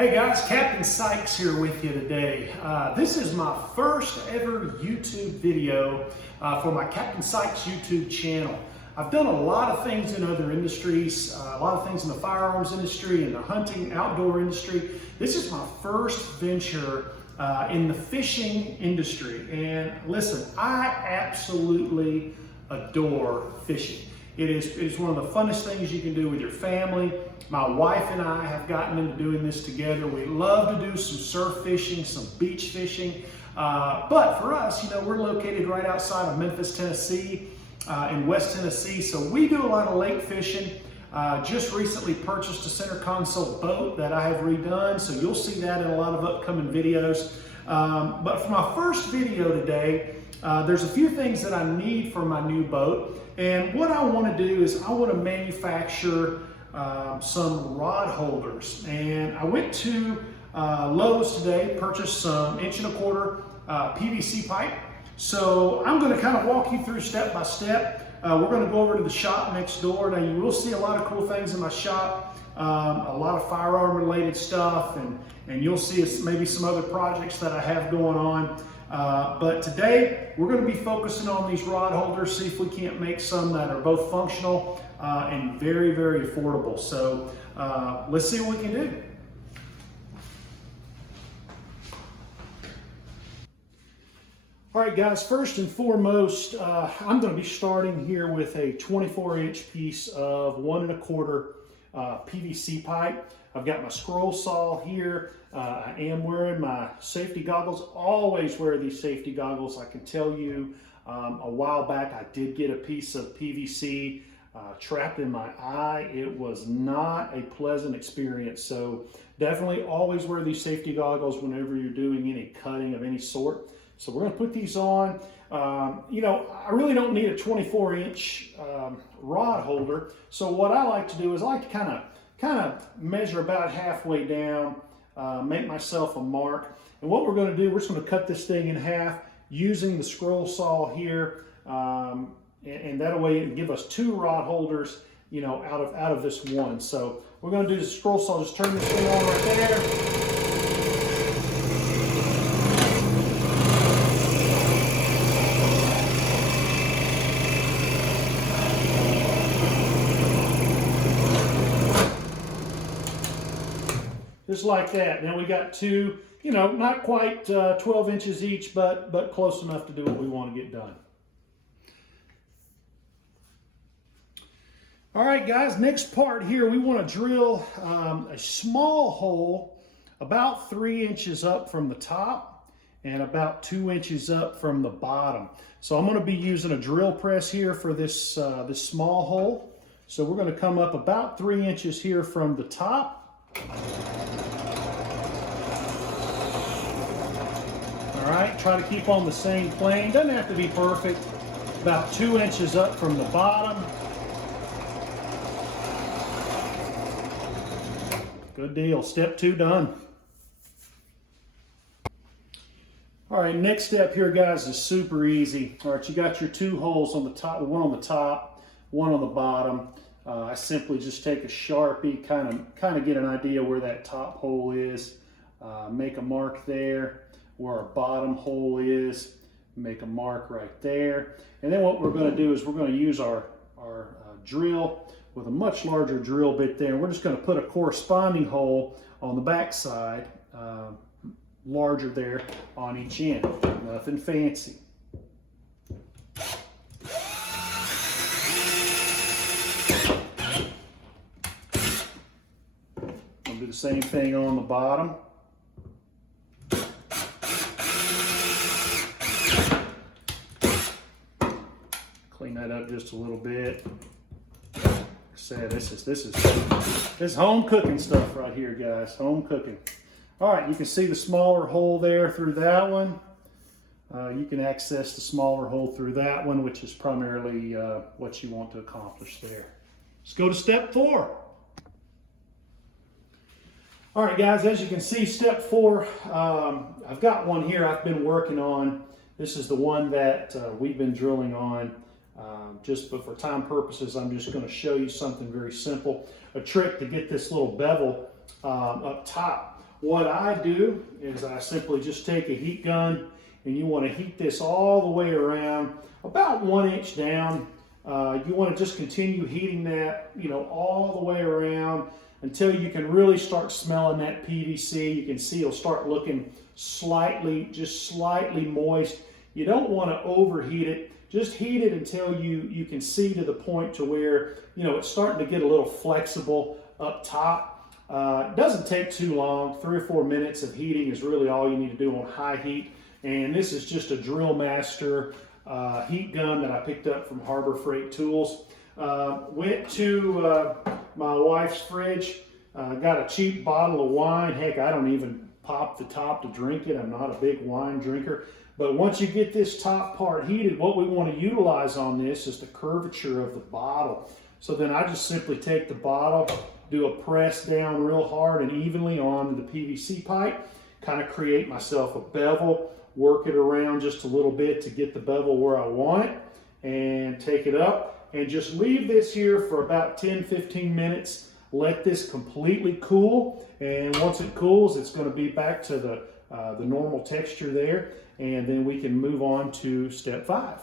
Hey guys, Captain Sykes here with you today. This is my first ever YouTube video for my Captain Sykes YouTube channel. I've done a lot of things in other industries, a lot of things in the firearms industry and the hunting outdoor industry. This is my first venture in the fishing industry. And listen, I absolutely adore fishing. It is one of the funnest things you can do with your family. My wife and I have gotten into doing this together. We love to do some surf fishing, some beach fishing. But for us, we're located right outside of Memphis, Tennessee, in West Tennessee. So we do a lot of lake fishing. Just recently purchased a center console boat that I have redone. So you'll see that in a lot of upcoming videos. But for my first video today, there's a few things that I need for my new boat. And what I want to do is I want to manufacture some rod holders. And I went to Lowe's today, purchased some 1¼ PVC pipe. So I'm going to kind of walk you through step by step. We're going to go over to the shop next door. Now you will see a lot of cool things in my shop, a lot of firearm related stuff, and you'll see maybe some other projects that I have going on. But today we're going to be focusing on these rod holders, see if we can't make some that are both functional and very, very affordable. So let's see what we can do. All right, guys, first and foremost, I'm going to be starting here with a 24-inch piece of 1¼ PVC pipe. I've got my scroll saw here. I am wearing my safety goggles. Always wear these safety goggles. I can tell you a while back I did get a piece of PVC trapped in my eye. It was not a pleasant experience. So definitely always wear these safety goggles whenever you're doing any cutting of any sort. So we're going to put these on. I really don't need a 24-inch rod holder. So what I like to do is I like to kind of measure about halfway down, make myself a mark. And what we're going to do, we're just going to cut this thing in half using the scroll saw here. And that way it'll give us 2 rod holders, out of this one. So we're going to do the scroll saw, just turn this thing on right there. Just like that. Now we got 2, not quite 12 inches each, but close enough to do what we want to get done. All right, guys, next part here, we want to drill a small hole about 3 inches up from the top and about 2 inches up from the bottom. So I'm going to be using a drill press here for this, this small hole. So we're going to come up about 3 inches here from the top. All right, try to keep on the same plane. Doesn't have to be perfect. About 2 inches up from the bottom. Good deal. Step 2 done. All right, next step here, guys, is super easy. All right, you got your 2 holes on the top, one on the top, one on the bottom. I simply just take a Sharpie, kind of get an idea where that top hole is, make a mark there. Where our bottom hole is, make a mark right there. And then what we're going to do is we're going to use our drill with a much larger drill bit there. We're just going to put a corresponding hole on the back side, larger there on each end. Nothing fancy. We'll do the same thing on the bottom. Clean that up just a little bit. Like I said, this is home cooking stuff right here, guys. Home cooking. All right, you can see the smaller hole there through that one. You can access the smaller hole through that one, which is primarily what you want to accomplish there. Let's go to step 4. All right, guys, as you can see, step 4, I've got one here I've been working on. This is the one that we've been drilling on. But for time purposes, I'm just going to show you something very simple. A trick to get this little bevel up top. what I do is I simply just take a heat gun, and you want to heat this all the way around, about 1 inch down. You want to just continue heating that, all the way around until you can really start smelling that PVC. You can see it'll start looking just slightly moist. You don't want to overheat it. Just heat it until you can see to the point to where, it's starting to get a little flexible up top. It doesn't take too long. 3 or 4 minutes of heating is really all you need to do on high heat. And this is just a Drill Master heat gun that I picked up from Harbor Freight Tools. Went to my wife's fridge, got a cheap bottle of wine. Heck, I don't even pop the top to drink it. I'm not a big wine drinker. But once you get this top part heated, what we want to utilize on this is the curvature of the bottle. So then I just simply take the bottle, do a press down real hard and evenly on the PVC pipe, kind of create myself a bevel, work it around just a little bit to get the bevel where I want it, and take it up and just leave this here for about 10-15 minutes. Let this completely cool, and once it cools, it's going to be back to the normal texture there, and then we can move on to step 5.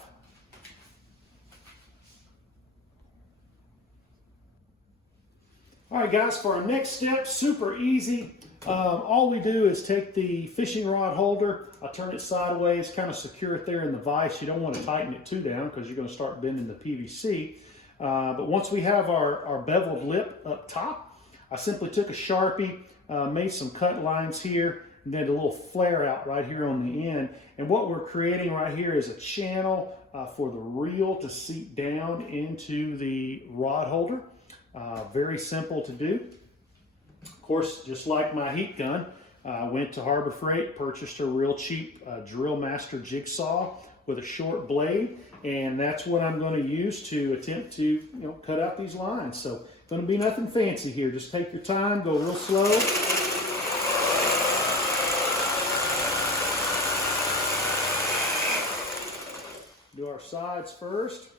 All right, guys, for our next step, super easy. All we do is take the fishing rod holder, I turn it sideways, kind of secure it there in the vise. You don't want to tighten it too down because you're going to start bending the PVC. But once we have our beveled lip up top, I simply took a Sharpie, made some cut lines here, and then a little flare out right here on the end. And what we're creating right here is a channel for the reel to seep down into the rod holder. Very simple to do. Of course, just like my heat gun, I went to Harbor Freight, purchased a real cheap Drill Master jigsaw with a short blade, and that's what I'm going to use to attempt to cut out these lines. So it's going to be nothing fancy here. Just take your time, go real slow. Do our sides first.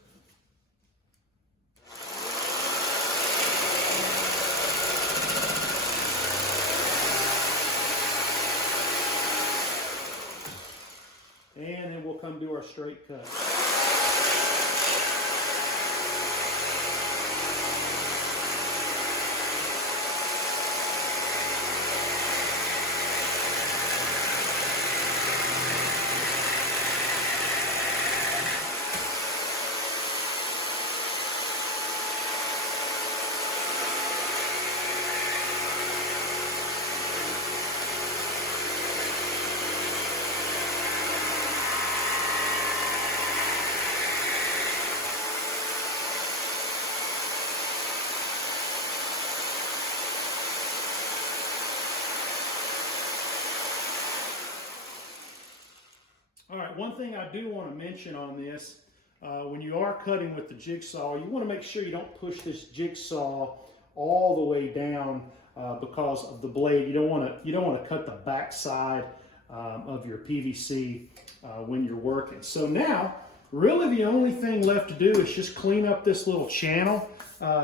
And then we'll come do our straight cut. All right, one thing I do want to mention on this, when you are cutting with the jigsaw, you want to make sure you don't push this jigsaw all the way down because of the blade. You don't want to cut the back side of your PVC when you're working. So now, really the only thing left to do is just clean up this little channel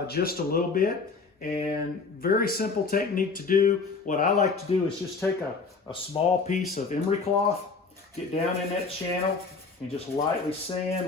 just a little bit. And very simple technique to do. What I like to do is just take a small piece of emery cloth, get down in that channel and just lightly sand.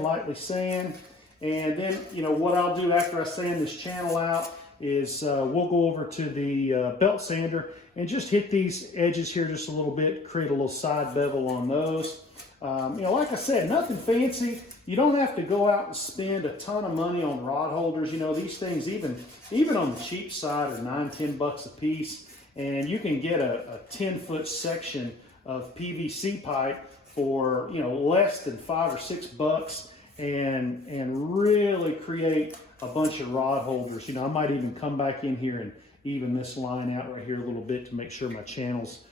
And then, what I'll do after I sand this channel out is we'll go over to the belt sander and just hit these edges here just a little bit, create a little side bevel on those. Like I said, nothing fancy. You don't have to go out and spend a ton of money on rod holders. These things, even on the cheap side, are $9-10 a piece. And you can get a 10-foot section of PVC pipe for less than $5 or $6 and really create a bunch of rod holders. I might even come back in here and even this line out right here a little bit to make sure my channel's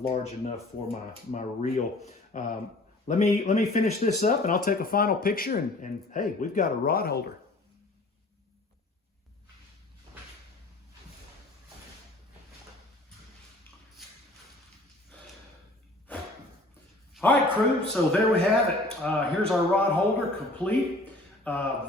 large enough for my reel. Let me finish this up and I'll take a final picture and hey, we've got a rod holder. All right, crew, so there we have it. Here's our rod holder complete.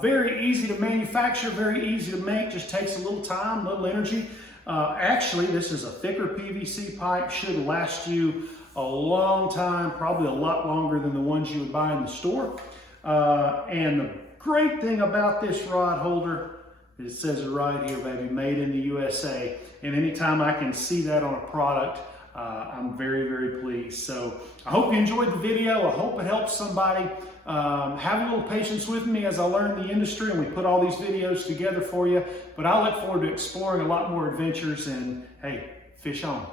Very easy to manufacture, very easy to make, just takes a little time, a little energy. Actually, this is a thicker PVC pipe, should last you a long time, probably a lot longer than the ones you would buy in the store. And the great thing about this rod holder, it says it right here, baby, made in the USA. And anytime I can see that on a product, I'm very, very pleased. So I hope you enjoyed the video. I hope it helps somebody. Have a little patience with me as I learn the industry and we put all these videos together for you. But I look forward to exploring a lot more adventures, and hey, fish on.